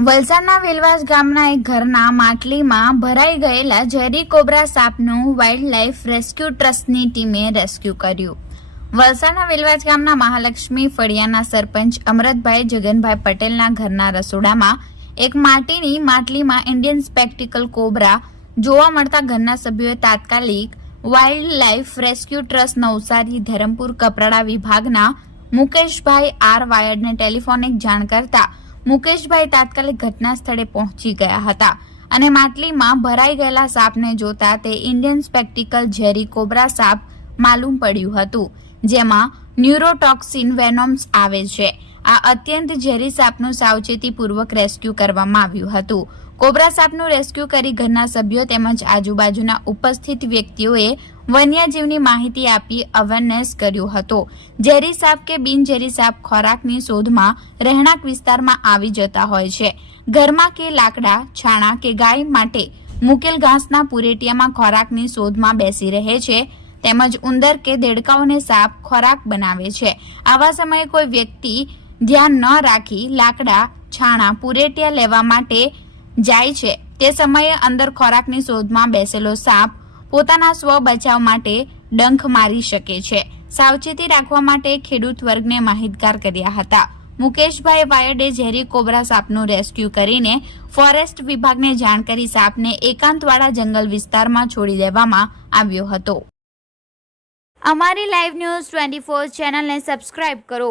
વલસાડના વેલવાસ ગામના એક ઘરના માટલીમાં ભરાઈ ગયેલા ઝેરી કોબ્રા સાપનું વાઇલ્ડ લાઇફ રેસ્ક્યુ ટ્રસ્ટની ટીમે રેસ્ક્યુ કર્યું. વલસાડના વેલવાસ ગામના મહાલક્ષ્મી ફળિયાના સરપંચ અમરતભાઈ જગનભાઈ પટેલના ઘરના રસોડામાં એક માટીની માટલીમાં ઇન્ડિયન સ્પેક્ટિકલ કોબ્રા જોવા મળતા ઘરના સભ્યોએ તાત્કાલિક wild life rescue trust Navsari Dharampur Kaprada વિભાગના મુકેશભાઈ આર વાયડને ટેલિફોનિક જાણ કરતા મુકેશભાઈ તાત્કાલિક ઘટના સ્થળે પહોંચી ગયા હતા અને માટલીમાં ભરાઈ ગયેલા સાપને જોતા તે ઇન્ડિયન સ્પેક્ટિકલ ઝેરી કોબ્રા સાપ માલુમ પડ્યું હતું, જેમાં ન્યુરોટોક્સિન વેનોમ્સ આવે છે. આ અત્યંત ઝેરી સાપનું સાવચેતીપૂર્વક રેસ્ક્યુ કરવામાં આવ્યું હતું. કોબ્રા સાપનું રેસ્ક્યુ કરી ઘરના સભ્યો તેમજ આજુબાજુના ઉપસ્થિત વ્યક્તિઓએ વન્યજીવની માહિતી આપી અવેરનેસ કર્યો હતો. ઝેરી સાપ કે બિનઝેરી સાપ ખોરાકની શોધમાં રહેણાંક વિસ્તારમાં આવી જતા હોય છે. ઘરમાં કે લાકડા, છાણા કે ગાય માટે મુકેલ ઘાસના પુરેટિયામાં ખોરાકની શોધમાં બેસી રહે છે. તેમજ ઉંદર કે દેડકાઓને સાપ ખોરાક બનાવે છે. આવા સમયે કોઈ વ્યક્તિ ધ્યાન ન રાખી લાકડા, છાણા, પુરેટિયા લેવા માટે જાય છે. તે સમયે અંદર ખોરાકની શોધમાં બેસેલો સાપ પોતાના સ્વ બચાવ માટે ડંખ મારી શકે છે. સાવચેતી રાખવા માટે ખેડૂત વર્ગને માહિતગાર કર્યા હતા. મુકેશભાઈ વાયડે ઝેરી કોબરા સાપનું રેસ્ક્યુ કરીને ફોરેસ્ટ વિભાગને જાણ કરી સાપને એકાંતવાળા જંગલ વિસ્તારમાં છોડી દેવામાં આવ્યો હતો. અમારી લાઈવ ન્યૂઝ ટ્વેન્ટી ફોર ચેનલને સબસ્ક્રાઇબ કરો.